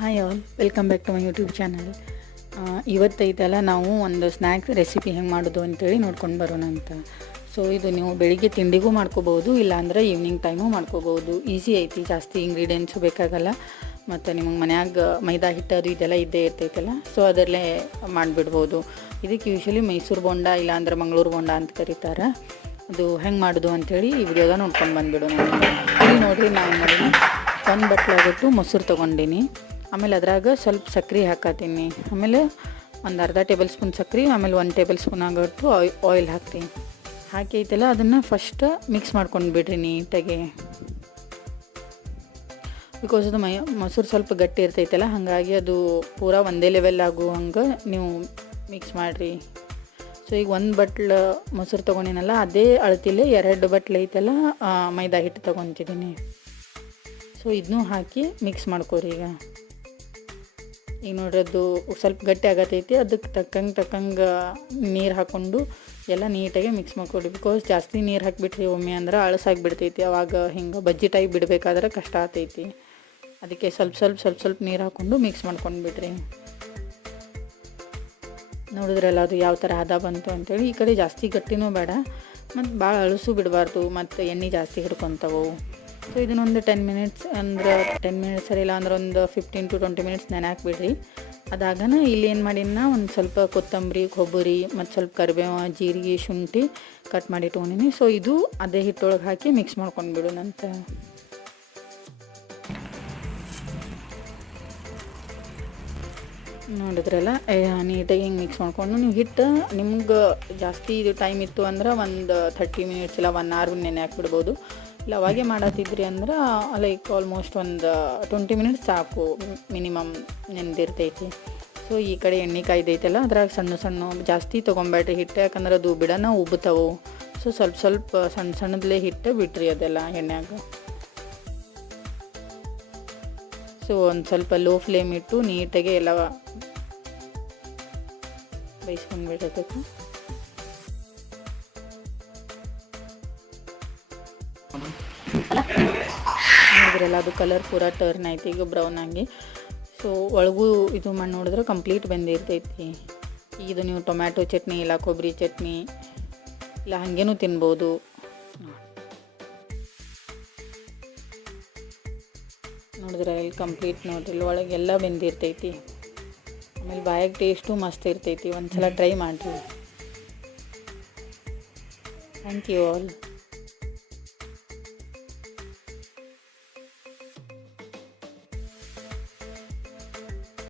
Hi all, welcome back to my YouTube channel. ಇವತ್ತೈತಲ್ಲ ನಾವು ಒಂದು ಸ್ನ್ಯಾಕ್ಸ್ ರೆಸಿಪಿ ಹೆಂಗೆ ಮಾಡೋದು ಅಂತೇಳಿ ನೋಡ್ಕೊಂಡು ಬರೋಣ ಅಂತ. ಸೊ ಇದು ನೀವು ಬೆಳಿಗ್ಗೆ ತಿಂಡಿಗೂ ಮಾಡ್ಕೋಬೋದು, ಇಲ್ಲಾಂದ್ರೆ ಈವ್ನಿಂಗ್ ಟೈಮು ಮಾಡ್ಕೋಬೋದು. ಈಸಿ ಐತಿ, ಜಾಸ್ತಿ ಇಂಗ್ರೀಡಿಯೆಂಟ್ಸು ಬೇಕಾಗಲ್ಲ. ಮತ್ತು ನಿಮಗೆ ಮನ್ಯಾಗ ಮೈದಾ ಹಿಟ್ಟು ಅದು ಇದೆಲ್ಲ ಇದ್ದೇ ಇರ್ತೈತಲ್ಲ, ಸೊ ಅದರಲ್ಲೇ ಮಾಡಿಬಿಡ್ಬೋದು. ಇದಕ್ಕೆ ಯೂಶ್ವಲಿ ಮೈಸೂರು ಬೋಂಡ ಇಲ್ಲಾಂದ್ರೆ ಮಂಗಳೂರು ಬೋಂಡ ಅಂತ ಕರೀತಾರೆ. ಅದು ಹೆಂಗೆ ಮಾಡೋದು ಅಂಥೇಳಿ ಈ ವಿಡಿಯೋದ ನೋಡ್ಕೊಂಡು ಬಂದುಬಿಡೋಣ. ಇಲ್ಲಿ ನೋಡಿರಿ, ನಾನು ಮಾಡಿ ಒಂದು ಬಟ್ಲಾಗಿಟ್ಟು ಮೊಸರು ತೊಗೊಂಡಿನಿ. ಆಮೇಲೆ ಅದ್ರಾಗ ಸ್ವಲ್ಪ ಸಕ್ಕರೆ ಹಾಕತ್ತೀನಿ. ಆಮೇಲೆ ಒಂದು ಅರ್ಧ ಟೇಬಲ್ ಸ್ಪೂನ್ ಸಕ್ಕರೆ, ಆಮೇಲೆ 1 ಟೇಬಲ್ ಸ್ಪೂನ್ ಆಗಟ್ಟು ಆಯಿಲ್ ಹಾಕ್ತೀನಿ. ಹಾಕಿ ಐತಲ್ಲ ಅದನ್ನು ಫಸ್ಟ್ ಮಿಕ್ಸ್ ಮಾಡ್ಕೊಂಡು ಬಿಡ್ರಿ ನೀಟಾಗಿ. ಬಿಕಾಸ್ ಅದು ಮೊಸರು ಸ್ವಲ್ಪ ಗಟ್ಟಿ ಇರ್ತೈತಲ್ಲ, ಹಾಗಾಗಿ ಅದು ಪೂರಾ ಒಂದೇ ಲೆವೆಲ್ ಆಗು ಹಂಗೆ ನೀವು ಮಿಕ್ಸ್ ಮಾಡಿರಿ. ಸೊ ಈಗ 1 ಬಟ್ಲು ಮೊಸರು ತೊಗೊಂಡಿನಲ್ಲ, ಅದೇ ಅಳತಿಲೆ 2 ಬಟ್ಲು ಐತಲ್ಲ ಮೈದಾ ಹಿಟ್ಟು ತೊಗೊತಿದ್ದೀನಿ. ಸೊ ಇದನ್ನೂ ಹಾಕಿ ಮಿಕ್ಸ್ ಮಾಡ್ಕೊರಿ. ಈಗ ನೋಡ್ರಿ, ಅದು ಸ್ವಲ್ಪ ಗಟ್ಟಿ ಆಗತೈತಿ. ಅದಕ್ಕೆ ತಕ್ಕಂಗೆ ನೀರು ಹಾಕ್ಕೊಂಡು ಎಲ್ಲ ನೀಟಾಗಿ ಮಿಕ್ಸ್ ಮಾಡ್ಕೊಡಿ. ಬಿಕಾಸ್ ಜಾಸ್ತಿ ನೀರು ಹಾಕಿಬಿಟ್ರಿ ಒಮ್ಮೆ ಅಂದ್ರೆ ಅಳಸಾಗಿಬಿಡ್ತೈತಿ. ಅವಾಗ ಹಿಂಗೆ ಬಜ್ಜಿ ಟೈಪ್ ಬಿಡಬೇಕಾದ್ರೆ ಕಷ್ಟ ಆಗ್ತೈತಿ. ಅದಕ್ಕೆ ಸ್ವಲ್ಪ ನೀರು ಹಾಕ್ಕೊಂಡು ಮಿಕ್ಸ್ ಮಾಡ್ಕೊಂಡು ಬಿಡ್ರಿ. ನೋಡಿದ್ರಲ್ಲ ಅದು ಯಾವ ಥರ ಹದ ಬಂತು ಅಂತೇಳಿ. ಈ ಕಡೆ ಜಾಸ್ತಿ ಗಟ್ಟಿನೂ ಬೇಡ, ಮತ್ತು ಭಾಳ ಅಳಸು ಬಿಡಬಾರ್ದು, ಮತ್ತು ಎಣ್ಣೆ ಜಾಸ್ತಿ ಹಿಡ್ಕೊತಾವು. ಸೊ ಇದನ್ನೊಂದು 10 ಮಿನಿಟ್ಸ್ ಅಂದ್ರೆ 10 ಮಿನಿಟ್ಸ್ ಸರಿಯಿಲ್ಲ ಅಂದ್ರೆ ಒಂದು 15 to 20 ಮಿನಿಟ್ಸ್ ನೆನಾಕ್ಬಿಡ್ರಿ. ಅದಾಗನ ಇಲ್ಲಿ ಏನು ಮಾಡಿನ ಒಂದು ಸ್ವಲ್ಪ ಕೊತ್ತಂಬರಿ, ಕೊಬ್ಬರಿ ಮತ್ತು ಸ್ವಲ್ಪ ಕರಿಬೇವು, ಜೀರಿಗೆ, ಶುಂಠಿ ಕಟ್ ಮಾಡಿ ಇಟ್ಕೊಂಡಿನಿ. ಸೊ ಇದು ಅದೇ ಹಿಟ್ಟೊಳಗೆ ಹಾಕಿ ಮಿಕ್ಸ್ ಮಾಡ್ಕೊಂಡು ಬಿಡೋಣಂತ. ನೋಡಿದ್ರಲ್ಲ, ನೀಟಾಗಿ ಹಿಂಗೆ ಮಿಕ್ಸ್ ಮಾಡ್ಕೊಂಡು ನೀವು ಹಿಟ್ಟು ನಿಮ್ಗೆ ಜಾಸ್ತಿ ಇದು ಟೈಮ್ ಇತ್ತು ಅಂದ್ರೆ ಒಂದು 30 ಮಿನಿಟ್ಸ್ ಇಲ್ಲ 1 hour ನೆನೆ ಹಾಕ್ಬಿಡ್ಬೋದು. ಇಲ್ಲ ಅವಾಗೆ ಮಾಡತ್ತಿದ್ರಿ ಅಂದ್ರೆ ಲೈಕ್ ಆಲ್ಮೋಸ್ಟ್ ಒಂದು 20 ಮಿನಿಟ್ಸ್ ಸಾಕು ಮಿನಿಮಮ್ ನೆನೆದಿರ್ತೈತಿ. ಸೊ ಈ ಕಡೆ ಎಣ್ಣೆ ಕಾಯ್ದೈತಲ್ಲ, ಅದ್ರಾಗ ಸಣ್ಣ ಜಾಸ್ತಿ ತೊಗೊಬೇಡ್ರಿ ಹಿಟ್ಟು, ಯಾಕಂದ್ರೆ ಅದು ಬಿಡನ ಉಬ್ಬುತ್ತವು. ಸೊ ಸ್ವಲ್ಪ ಸಣ್ಣದಲ್ಲೇ ಹಿಟ್ಟು ಬಿಟ್ರಿ ಅದೆಲ್ಲ ಎಣ್ಣೆಯಾಗ. ಸೊ ಒಂದು ಸ್ವಲ್ಪ ಲೋ ಫ್ಲೇಮ್ ಇಟ್ಟು ನೀಟಾಗಿ ಎಲ್ಲ ಬೇಯಿಸ್ಕೊಂಡು ಬಿಡಬೇಕು. ನೋಡಿದ್ರಲ್ಲ, ಅದು ಕಲರ್ ಪೂರ ಟರ್ನ್ ಆಯ್ತು ಈಗ ಬ್ರೌನ್ ಆಗಿ. ಸೊ ಒಳಗೂ ಇದು ಮಾಡಿ ನೋಡಿದ್ರೆ ಕಂಪ್ಲೀಟ್ ಬೆಂದಿರ್ತೈತಿ. ಇದು ನೀವು ಟೊಮ್ಯಾಟೊ ಚಟ್ನಿ ಇಲ್ಲ ಕೊಬ್ಬರಿ ಚಟ್ನಿ ಇಲ್ಲ ಹಾಗೇನೂ ತಿನ್ಬೋದು. ನೋಡಿದ್ರೆ ಇಲ್ಲಿ ಕಂಪ್ಲೀಟ್ ನೋಡ್ರಿ, ಒಳಗೆಲ್ಲ ಬೆಂದಿರ್ತೈತಿ. ಆಮೇಲೆ ಬಾಯಾಗ ಟೇಸ್ಟು ಮಸ್ತ್ ಇರ್ತೈತಿ. ಒಂದ್ಸಲ ಟ್ರೈ ಮಾಡಿರಿ. Thank you all.